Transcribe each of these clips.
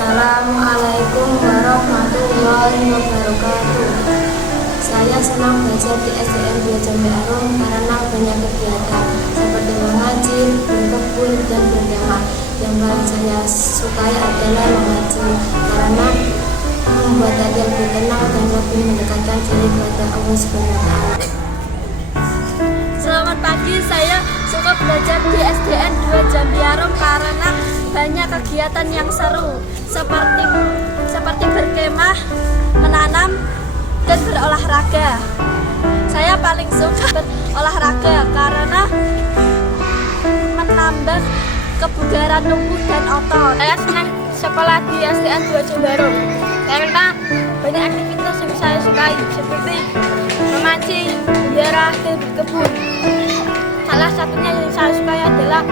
Assalamualaikum warahmatullahi wabarakatuh. Saya senang belajar di SDN 2 Jambi Arum karena banyak kegiatan seperti mengaji, berkebun, dan berkemah. Yang paling saya sukai adalah mengaji karena membuat hati lebih tenang dan lebih mendekatkan diri kepada Allah SWT. Selamat pagi, saya suka belajar di SDN 2 Jambi Arum karena banyak kegiatan yang seru seperti berkemah, menanam, dan berolahraga. Saya paling suka berolahraga karena menambah kebugaran tubuh dan otot. Saya senang sekolah di SDN 2 Jambi Arum karena banyak aktivitas yang saya sukai seperti memancing, ziarah, dan berkebun. Salah satunya yang saya sukai adalah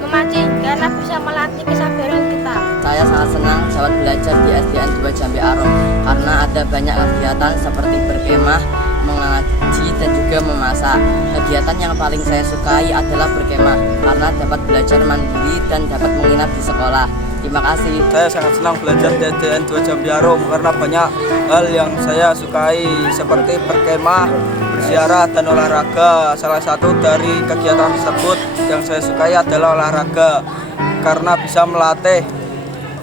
memancing karena bisa melatih kesabaran kita. Saya sangat senang dapat belajar di SDN 2 Jambi Arum karena ada banyak kegiatan seperti berkemah, mengaji, dan juga memasak. Kegiatan yang paling saya sukai adalah berkemah karena dapat belajar mandiri dan dapat menginap di sekolah. Terima kasih. Saya sangat senang belajar di SDN 2 Jambi Arum karena banyak hal yang saya sukai seperti berkemah, berziarah, dan olahraga. Salah satu dari kegiatan tersebut yang saya sukai adalah olahraga karena bisa melatih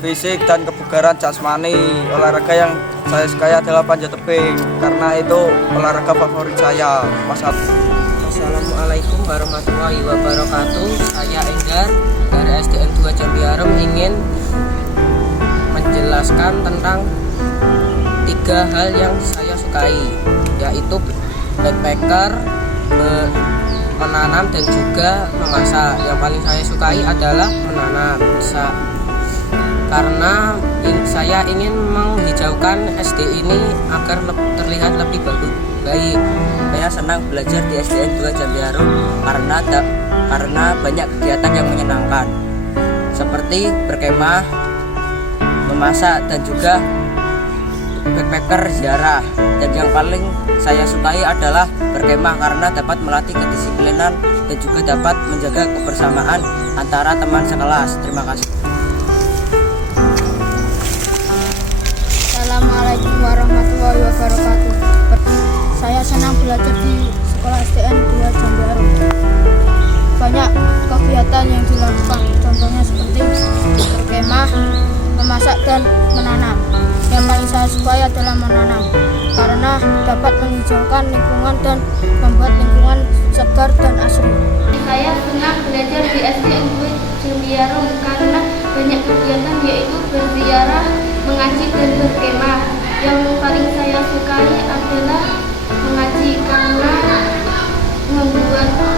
fisik dan kebugaran jasmani. Olahraga yang saya sukai adalah panjat tebing karena itu olahraga favorit saya. Assalamualaikum warahmatullahi wabarakatuh. Saya Enggar dari SDN 2 Jambi Arum ingin menjelaskan tentang 3 hal yang saya sukai, yaitu backpacker, menanam, dan juga memasak. Yang paling saya sukai adalah menanam, karena saya ingin menghijaukan SD ini agar terlihat lebih baik. Saya senang belajar di SDN 2 Jambi Arum karena banyak kegiatan yang menyenangkan seperti berkemah, memasak, dan juga backpacker, ziarah. Dan yang paling saya sukai adalah berkemah karena dapat melatih kedisiplinan dan juga dapat menjaga kebersamaan antara teman sekelas. Terima kasih. Assalamualaikum warahmatullahi wabarakatuh. Saya senang belajar di sekolah SDN 2 Jambi Arum. Banyak kegiatan yang dilakukan, contohnya seperti berkemah, memasak, dan menanam. Yang paling saya sukai adalah menanam karena dapat menghijaukan lingkungan dan membuat lingkungan segar dan asri. Saya senang belajar di SDN 2 Jambi Arum karena banyak kegiatan yaitu berziarah, mengaji, dan berkemah. Yang paling saya sukai adalah mengaji karena membuatku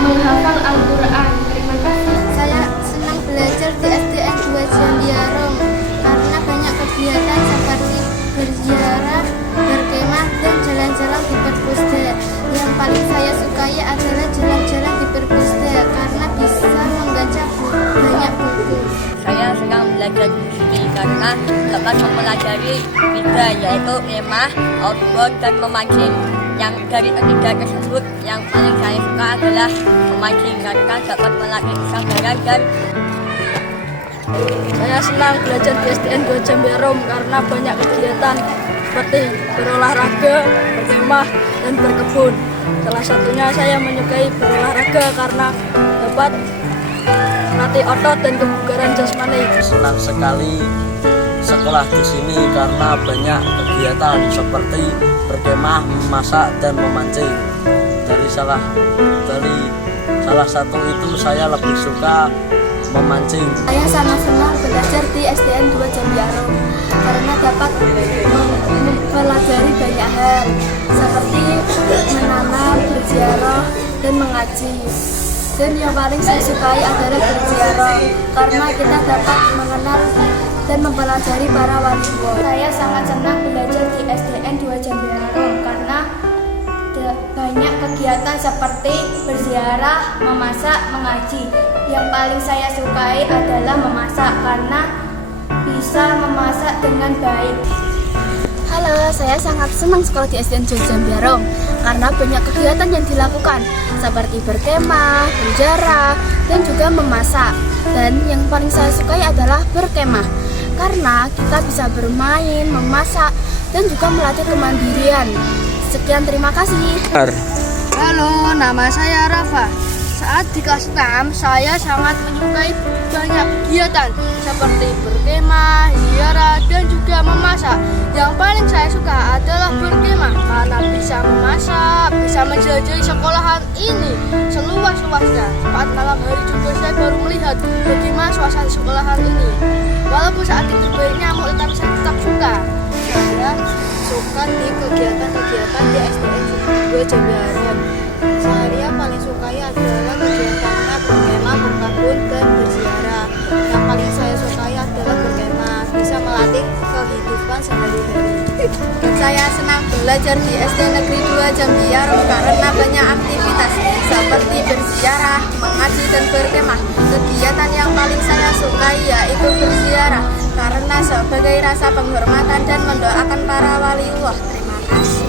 menghafal Al-Quran. Terima kasih. Saya senang belajar di SDN 2 Jambi Arum karena banyak kegiatan seperti berziarah, berkemah, dan jalan-jalan di Perpusda. Yang paling saya sukai adalah jalan-jalan di Perpusda karena bisa membaca banyak buku. Saya senang belajar di sini karena dapat mempelajari 3, yaitu kemah, outbound, dan memancing. Yang dari 3 tersebut yang paling saya suka adalah memancing karena dapat melatih kesabaran dan Saya senang belajar di SDN 2 Jambi Arum karena banyak kegiatan seperti berolahraga, berkemah, dan berkebun. Salah satunya saya menyukai berolahraga karena dapat melatih otot dan kebugaran jasmani. Senang sekali sekolah di sini karena banyak kegiatan seperti berkemah, memasak, dan memancing. Dari salah satu itu saya lebih suka memancing. Saya sangat senang belajar di SDN 2 Jambi Arum karena dapat mempelajari banyak hal seperti menanam, berziarah, dan mengaji. Dan yang paling saya sukai adalah berziarah karena kita dapat mengenal dan mempelajari para wali Allah. Saya sangat senang belajar di SDN 2 Jambi Arum karena banyak kegiatan seperti berziarah, memasak, mengaji. Yang paling saya sukai adalah memasak karena bisa memasak dengan baik. Halo, saya sangat senang sekolah di SDN 2 Jambi Arum karena banyak kegiatan yang dilakukan seperti berkemah, berziarah, dan juga memasak. Dan yang paling saya sukai adalah berkemah karena kita bisa bermain, memasak, dan juga melatih kemandirian. Sekian, terima kasih. Halo, nama saya Rafa. Saat di kelas 6, saya sangat menyukai banyak kegiatan seperti berkemah, ziarah, dan juga memasak. Yang paling saya suka adalah berkemah karena bisa memasak, bisa menjelajahi sekolahan ini seluas-luasnya. Saat malam hari juga saya baru melihat bagaimana suasana sekolahan ini. Walaupun saat itu banyak nyamuk, tetapi saya tetap suka. Saya suka di kegiatan-kegiatan di SDN 2 Jambiarom. Saya paling sukai adalah kegiatannya berkemah, berkebun, dan berziarah. Yang paling saya sukai adalah berkemah, bisa melatih kehidupan sehari-hari. Dan saya senang belajar di SD Negeri 2 Jambiarom karena banyak aktivitas seperti berziarah, mengaji, dan berkemah. Kegiatan yang paling saya sukai yaitu berziarah karena sebagai rasa penghormatan dan mendoakan para waliullah. Terima kasih.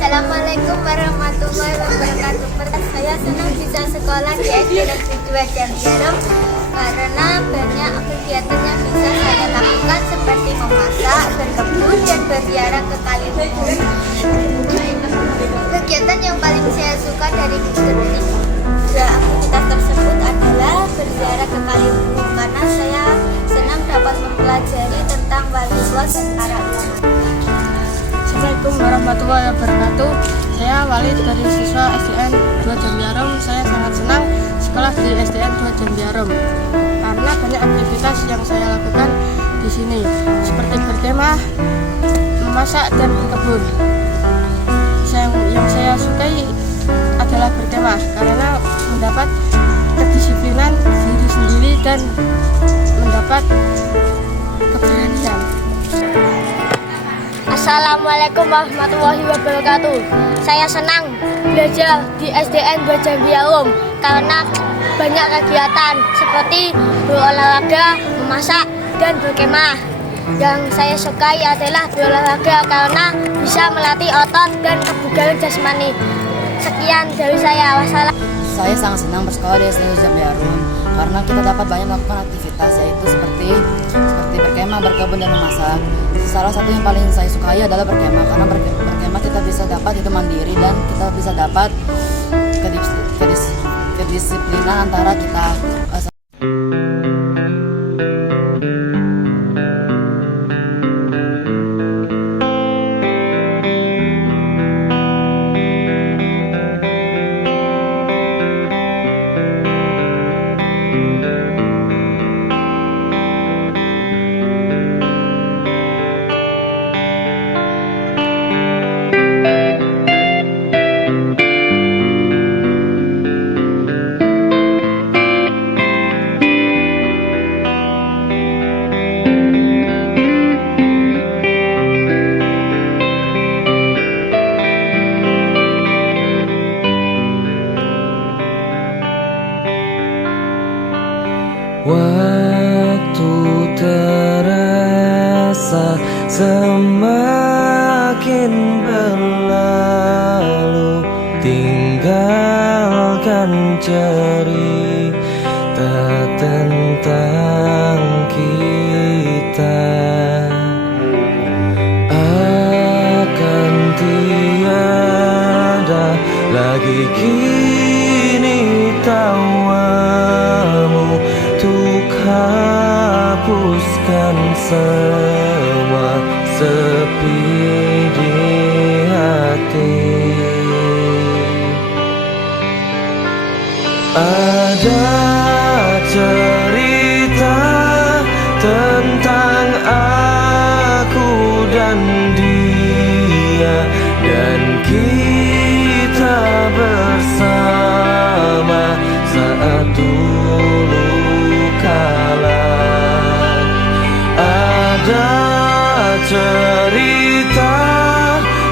Assalamualaikum warahmatullahi wabarakatuh. Saya senang bisa sekolah di SD Negeri 2 Jambiarom karena banyak kegiatan yang bisa saya lakukan seperti memasak, berkebun, dan berziarah ke Kaliwungu. Kegiatan yang paling saya suka dari ketiga aktivitas tersebut adalah berziarah ke Kaliwungu karena saya senang dapat mempelajari tentang waliullah dan para ulama. Assalamualaikum warahmatullahi wabarakatuh. Saya Walid dari siswa SDN 2 Jambiarom. Saya sangat senang sekolah di SDN 2 Jambiarom karena banyak aktivitas yang saya lakukan di sini seperti berkemah, memasak, dan berkebun. Yang saya sukai adalah berkemah karena mendapat kedisiplinan diri sendiri dan mendapat keberanian. Assalamualaikum warahmatullahi wabarakatuh. Saya senang belajar di SDN 2 Jambiarom karena banyak kegiatan seperti berolahraga, memasak, dan berkemah. Yang saya sukai adalah berolahraga karena bisa melatih otot dan kebugaran jasmani. Sekian dari saya. Wassalam. Saya sangat senang bersekolah di SDN 2 Jambiarom karena kita dapat banyak melakukan aktivitas yaitu seperti berkemah, berkebun, dan memasak. Salah satu yang paling saya sukai adalah berkemah karena berkemah kita bisa dapat itu mandiri dan kita bisa dapat kedisiplinan antara kita. Waktu terasa semakin berlalu, tinggalkan cerita tentang kita. Akan tiada lagi kini tawamu untuk hapuskan semua sepi di hati. Ada cerita tentang aku dan dia, dan kita bersama saat dulu kala. Ada cerita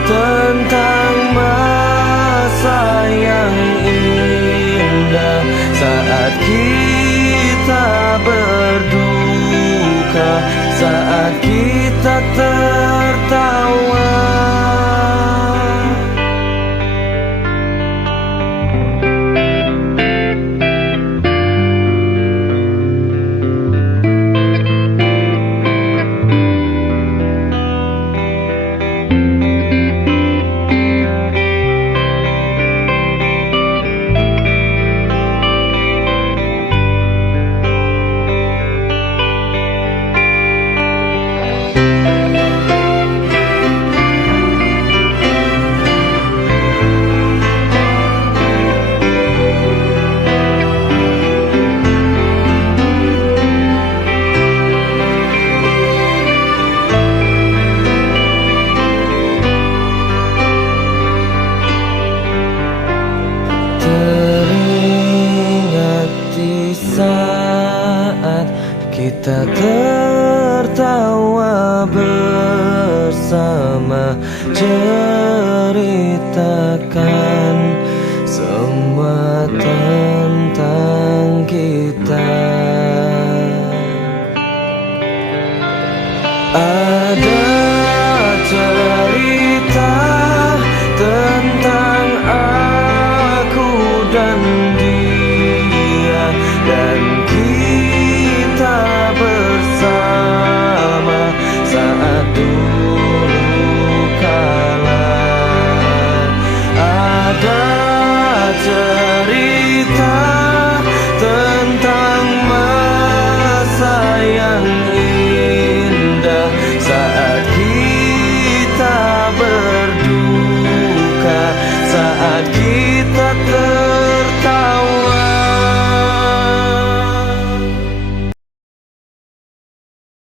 tentang masa yang indah saat kita tertawa bersama.